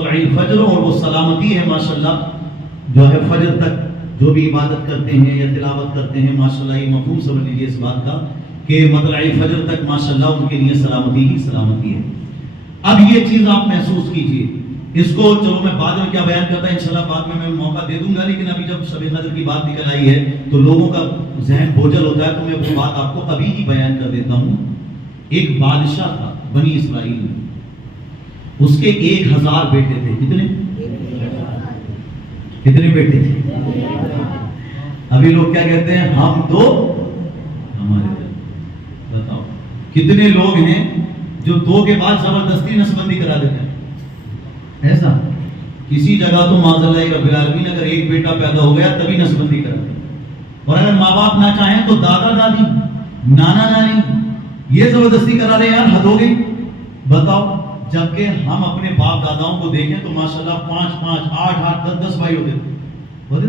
فجر، اور وہ سلامتی ہے ماشاءاللہ جو ہے فجر تک جو بھی عبادت کرتے ہیں یا تلاوت کرتے ہیں، ماشاءاللہ یہ مفہوم سمجھ لیجیے اس بات کا کہ مطلع فجر تک ماشاءاللہ ان کے لیے سلامتی ہی سلامتی ہے۔ اب یہ چیز آپ محسوس کیجئے، اس کو چلو میں بعد میں کیا بیان کرتا ہے انشاءاللہ بعد میں موقع دے دوں گا، لیکن ابھی جب شب قدر کی بات نکل آئی ہے تو لوگوں کا ذہن بوجھل ہوتا ہے، تو میں وہ بات آپ کو ابھی ہی بیان کر دیتا ہوں۔ ایک بادشاہ تھا بنی اسرائیل میں، اس کے 1000 بیٹے تھے۔ کتنے بیٹے تھے؟ ابھی لوگ کیا کہتے ہیں، ہم تو ہمارے۔ بتاؤ کتنے لوگ ہیں جو 2 کے بعد زبردستی نسبندی کرا دیتے ہیں؟ ایسا کسی جگہ تو معاذ اللہ رب العالمین اگر ایک بیٹا پیدا ہو گیا تبھی نسبندی کرا دیتے ہیں، اور اگر ماں باپ نہ چاہیں تو دادا دادی نانا نانی یہ زبردستی کرا رہے، یار حد ہو گئی۔ بتاؤ جبکہ ہم اپنے باپ داداؤں کو دیکھیں تو ماشاءاللہ 5 8 10 بھائی ہوتے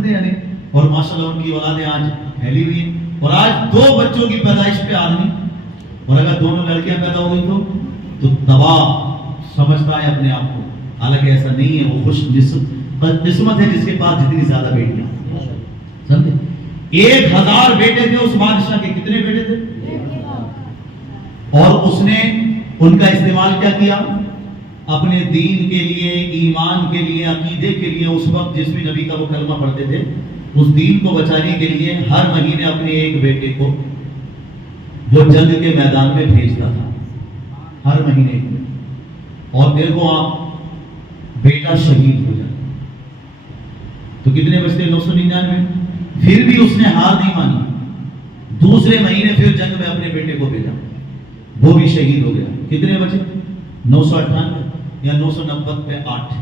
تھے یعنی، اور ماشاءاللہ ان کی اولادیں آج پھیلی ہوئی ہیں، اور آج 2 بچوں کی پیدائش پہ آدمی، اور اگر دونوں لڑکیاں پیدا ہو گئی تو تباہ سمجھتا ہے اپنے آپ کو، حالانکہ ایسا نہیں ہے، وہ خوش قسمت ہے جس کے پاس جتنی زیادہ بیٹیاں۔ سمجھے 1000 بیٹے تھے اس بادشاہ کے، کتنے بیٹے تھے؟ اور اس نے ان کا استعمال کیا کیا؟ اپنے دین کے لیے، ایمان کے لیے، عقیدے کے لیے، اس وقت جس بھی نبی کا وہ کلمہ پڑھتے تھے اس دین کو بچانے کے لیے ہر مہینے اپنے ایک بیٹے کو وہ جنگ کے میدان میں بھیجتا تھا، ہر مہینے۔ اور دیکھو آپ بیٹا شہید ہو جائے تو کتنے بچتے؟ 999۔ پھر بھی اس نے ہار نہیں مانی، دوسرے مہینے پھر جنگ میں اپنے بیٹے کو بھیجا، وہ بھی شہید ہو گیا۔ کتنے بچے؟ 998 یا 990 پہ 8۔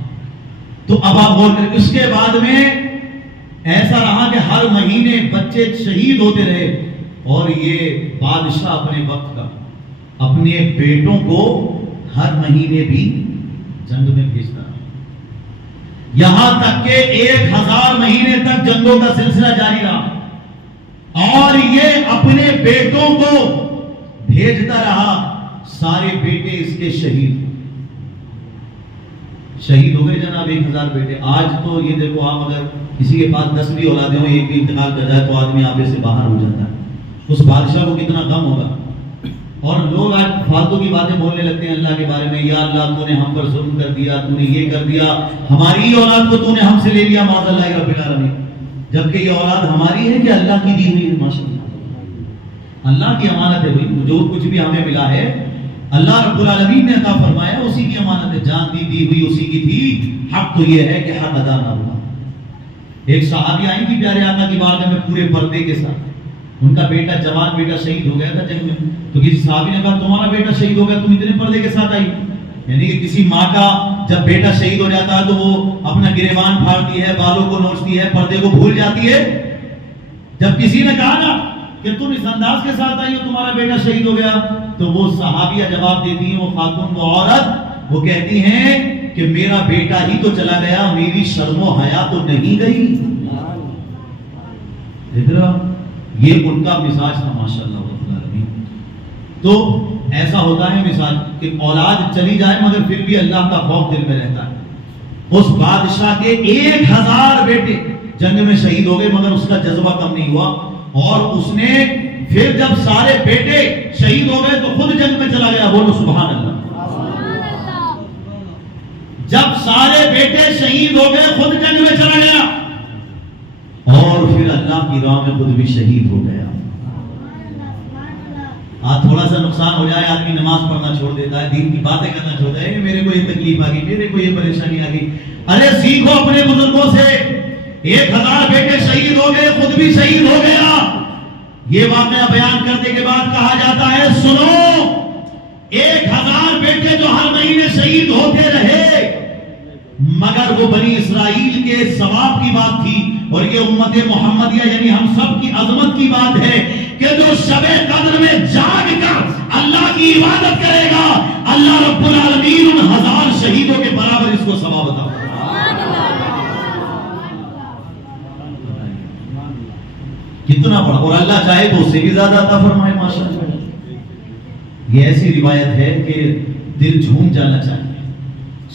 تو اب آپ غور کریں، اس کے بعد میں ایسا رہا کہ ہر مہینے بچے شہید ہوتے رہے، اور یہ بادشاہ اپنے وقت کا اپنے بیٹوں کو ہر مہینے بھی جنگ میں بھیجتا رہا، یہاں تک کہ 1000 مہینے تک جنگوں کا سلسلہ جاری رہا، اور یہ اپنے بیٹوں کو بھیجتا رہا، سارے بیٹے اس کے شہید ہو گئے جناب 1000 بیٹے۔ آج تو یہ دیکھو آپ اگر کسی کے پاس 10 بھی اولادیں ہوں، ایک بھی انتقال کر جائے تو آدمی آپے سے باہر ہو جاتا ہے، اس بادشاہ کو کتنا غم ہوگا۔ اور لوگ آج فالتو کی باتیں بولنے لگتے ہیں اللہ کے بارے میں، یا اللہ تو نے ہم پر ظلم کر دیا، تو نے یہ کر دیا، ہماری اولاد کو تو نے ہم سے لے لیا معاذ اللہ رب العالمین، جبکہ یہ اولاد ہماری ہے کہ اللہ کی دی ہوئی ہے؟ ماشاءاللہ اللہ کی امانت ہے بھائی، جو کچھ بھی ہمیں ملا ہے اللہ رب العالمین نے عطا فرمایا، اسی کی امانت ہے، جان دی ہوئی اسی کی تھی، حق تو یہ ہے کہ حق ادا نہ ہوا۔ ایک صحابی آئی تھی پیارے آقا کی بارگاہ میں پورے پردے کے ساتھ، ان کا بیٹا جوان بیٹا شہید ہو گیا تھا جنگ میں، تو کسی صحابی نے کہا تمہارا بیٹا شہید ہو گیا، تم اتنے پردے کے ساتھ آئی؟ یعنی کہ کسی ماں کا جب بیٹا شہید ہو جاتا ہے تو وہ اپنا گریبان پھاڑتی ہے، بالوں کو نوچتی ہے، پردے کو بھول جاتی ہے۔ جب کسی نے کہا نا کہ تم اس انداز کے ساتھ آئی ہو، تمہارا بیٹا شہید ہو گیا، تو وہ صحابیہ جواب دیتی ہیں، وہ خاتون، وہ عورت، وہ کہتی ہیں کہ میرا بیٹا ہی تو چلا گیا، میری شرم و حیا تو نہیں گئی۔ یہ ان کا مزاج تھا ماشاءاللہ رب العالمین۔ تو ایسا ہوتا ہے مزاج کہ اولاد چلی جائے مگر پھر بھی اللہ کا خوف دل میں رہتا ہے۔ اس بادشاہ کے 1000 بیٹے جنگ میں شہید ہو گئے مگر اس کا جذبہ کم نہیں ہوا، اور اس نے پھر جب سارے بیٹے شہید ہو گئے تو خود جنگ میں چلا گیا۔ بولو سبحان اللہ۔ جب سارے بیٹے شہید ہو گئے خود جنگ میں چلا گیا، اور پھر اللہ کی راہ میں خود بھی شہید ہو گیا۔ آج تھوڑا سا نقصان ہو جائے آدمی نماز پڑھنا چھوڑ دیتا ہے، دین کی باتیں کرنا چھوڑ دیتا ہے، میرے کو یہ تکلیف آ گئی، میرے کو یہ پریشانی آ گئی۔ ارے سیکھو اپنے بزرگوں سے، 1000 بیٹے شہید ہو گئے، خود بھی شہید ہو گیا۔ یہ واقعہ بیان کرنے کے بعد کہا جاتا ہے سنو، 1000 بیٹے جو ہر مہینے شہید ہوتے رہے مگر وہ بنی اسرائیل کے ثواب کی بات تھی، اور یہ امت محمدیہ یعنی ہم سب کی عظمت کی بات ہے کہ جو شب قدر میں جاگ کر اللہ کی عبادت کرے گا، اللہ رب العالمین ان 1000 شہیدوں کے برابر اس کو ثواب عطا کرے گا۔ کتنا بڑا، اور اللہ چاہے تو اس سے بھی زیادہ عطا فرمائے ماشاءاللہ۔ یہ ایسی روایت ہے کہ دل جھوم جانا چاہیے۔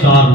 4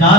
4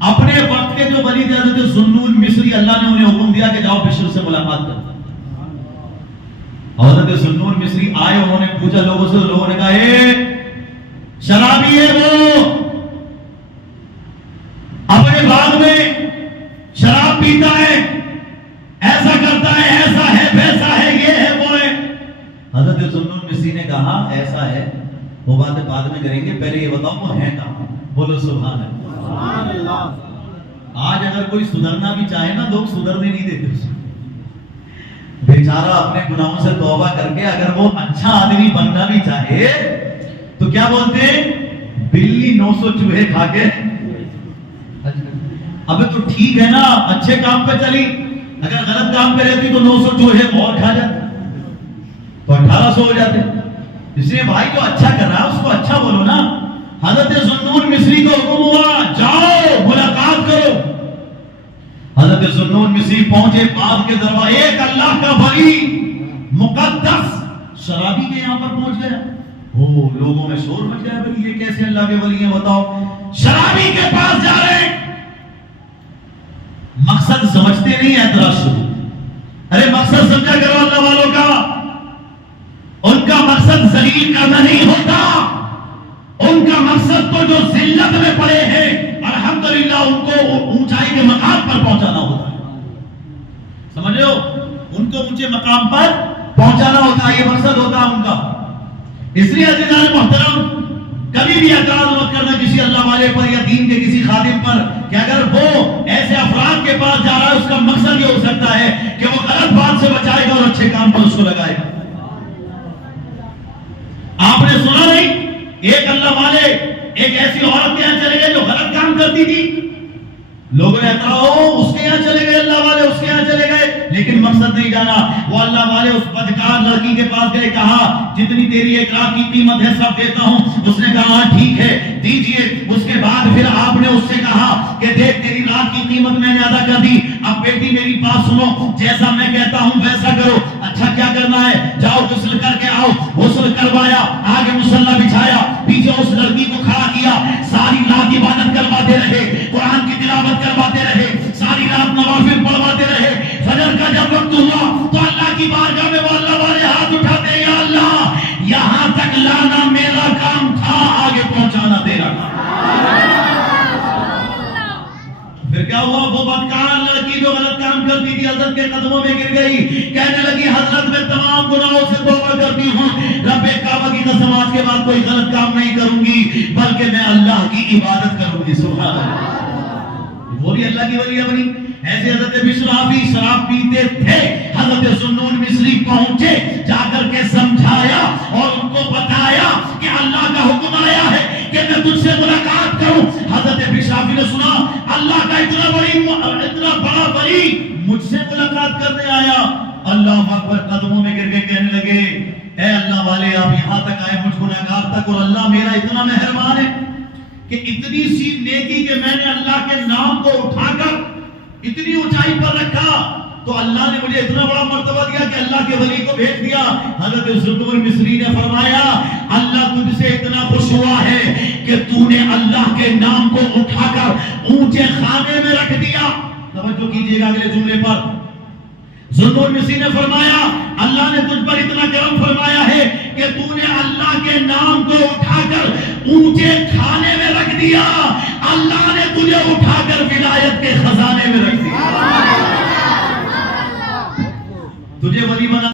اپنے وقت کے جو ولی تھے حضرت ذوالنون مصری، اللہ نے انہیں حکم دیا کہ جاؤ بشر سے ملاقات کرو. حضرت ذوالنون مصری آئے، انہوں نے پوچھا لوگوں سے، لوگوں نے کہا اے شرابی ہے وہ، اپنے باغ میں شراب پیتا ہے، ایسا کرتا ہے، ایسا ہے، ویسا ہے، یہ ہے، وہ ہے. حضرت ذوالنون مصری نے کہا ایسا ہے، وہ باتیں بعد میں کریں گے، پہلے یہ بتاؤ وہ ہے کہاں. بولو سبحان اللہ. آج اگر کوئی سدھرنا بھی چاہے نا، لوگ سدھرنے نہیں دیتے اسے. بیچارہ اپنے گناہوں سے توبہ کر کے اگر وہ اچھا آدمی بننا بھی چاہے تو کیا بولتے ہیں؟ بلی 900 چوہے کھا کے. ابے تو ٹھیک ہے نا، اچھے کام پہ چلی، اگر غلط کام پہ رہتی تو 900 چوہے اور کھا جاتے تو 1800 ہو جاتے. اس لیے بھائی جو اچھا کر رہا ہے اس کو اچھا بولو نا. حضرت ذوالنون مصری کو حکم ہوا جاؤ ملاقات کرو. حضرت ذوالنون مصری پہنچے باغ کے دروازے، ایک اللہ کا ولی مقدس شرابی کے یہاں پر پہنچ گیا. وہ لوگوں میں شور مچ گیا، بھئی یہ کیسے اللہ کے ولی ہیں بتاؤ، شرابی کے پاس جا رہے ہیں. مقصد سمجھتے نہیں اعتراض شروع. ارے مقصد سمجھا کرو اللہ والوں کا. ان کا مقصد ذلیل کرنا نہیں ہوتا، ان کا مقصد تو جو ذلت میں پڑے ہیں الحمدللہ ان کو اونچائی کے مقام پر پہنچانا ہوتا ہے. سمجھ رہے ہو؟ ان کو اونچے مقام پر پہنچانا ہوتا ہے، یہ مقصد ہوتا ہے ان کا. اس لیے عزیزان محترم، کبھی بھی اعتراض مت کرنا کسی اللہ والے پر یا دین کے کسی خادم پر کہ اگر وہ ایسے افراد کے پاس جا رہا ہے اس کا مقصد یہ ہو سکتا ہے کہ وہ غلط بات سے بچائے گا اور اچھے کام پر اس کو لگائے گا. آپ نے سنا نہیں ایک اللہ والے ایک ایسی عورت کے یہاں چلے گئے جو غلط کام کرتی تھی. لوگوں نے کہا اس کے یہاں چلے گئے، اللہ والے اس کے یہاں چلے گئے، لیکن مقصد نہیں جانا. وہ اللہ والے اس بدکار لڑکی کے پاس گئے، کہا جتنی تیری ایک رات کی قیمت ہے سب دیتا ہوں. اس نے کہا ہاں ٹھیک ہے دیجئے. اس کے بعد پھر آپ نے اس سے کہا کہ دیکھ تیری رات کی قیمت میں نے ادا کر دی، اب بیٹی میری بات سنو، جیسا میں کہتا ہوں ویسا کرو. اچھا کیا کرنا ہے؟ جاؤ غسل کر کے آؤ. غسل کروایا، آگے مصلی بچھایا، پیچھے اس لڑکی کو کھڑا کیا. ساری رات عبادت کرواتے رہے، قرآن کی تلاوت کرواتے رہے، ساری رات نوافل پڑھواتے رہے. فجر کا جب وقت ہوا تو اللہ کی بارگاہ میں وہ اللہ والے ہاتھ اٹھاتے، یا اللہ یہاں تک لانا میرا کام تھا، آگے پہنچانا تیرا کام. پھر کیا ہوا؟ وہ بدکار لڑکی جو غلط کام کرتی تھی حضرت کے قدموں میں گر گئی، کہنے لگی حضرت میں تمام گناہوں سے توبہ کرتی ہوں، رب کعبہ کی قسم آج کے بعد کوئی غلط کام نہیں کروں گی بلکہ میں اللہ کی عبادت کروں گی. سبحان اللہ. وہ بھی اللہ کی ولی بنی. ایسے حضرت بشر حافی شراب پیتے تھے. حضرت ذوالنون مصری پہنچے، جا کر کے سمجھایا اور ان کو بتایا کہ اللہ کا حکم آیا ہے کہ میں تجھ سے ملاقات کروں. حضرت بشر حافی نے سنا اللہ کا اتنا بڑا ولی مجھ سے ملاقات کرنے آیا. اللہ اکبر، قدموں میں گر کے کہنے لگے اے اللہ والے آپ یہاں تک آئے مجھ گناہگار تک، اور اللہ میرا اتنا مہربان ہے کہ اتنی سی نیکی کہ میں نے اللہ کے نام کو اٹھا کر اتنی اونچائی پر رکھا تو اللہ نے مجھے اتنا بڑا مرتبہ دیا کہ اللہ کے ولی کو بھیج دیا. حضرت ذوالنون مصری نے فرمایا اللہ تجھ سے اتنا خوش ہوا ہے کہ تو نے اللہ کے نام کو اٹھا کر اونچے خانے میں رکھ دیا. توجہ کیجئے گا اگلے جملے پر. ذوالنون مصری نے فرمایا اللہ نے تجھ پر اتنا کرم فرمایا ہے کہ تو نے اللہ کے نام کو اٹھا کر اونچے کھانے میں رکھ دیا. اللہ نے تجھے اٹھا کر ولایت کے خزانے میں رکھ دیا، تجھے ولی بنا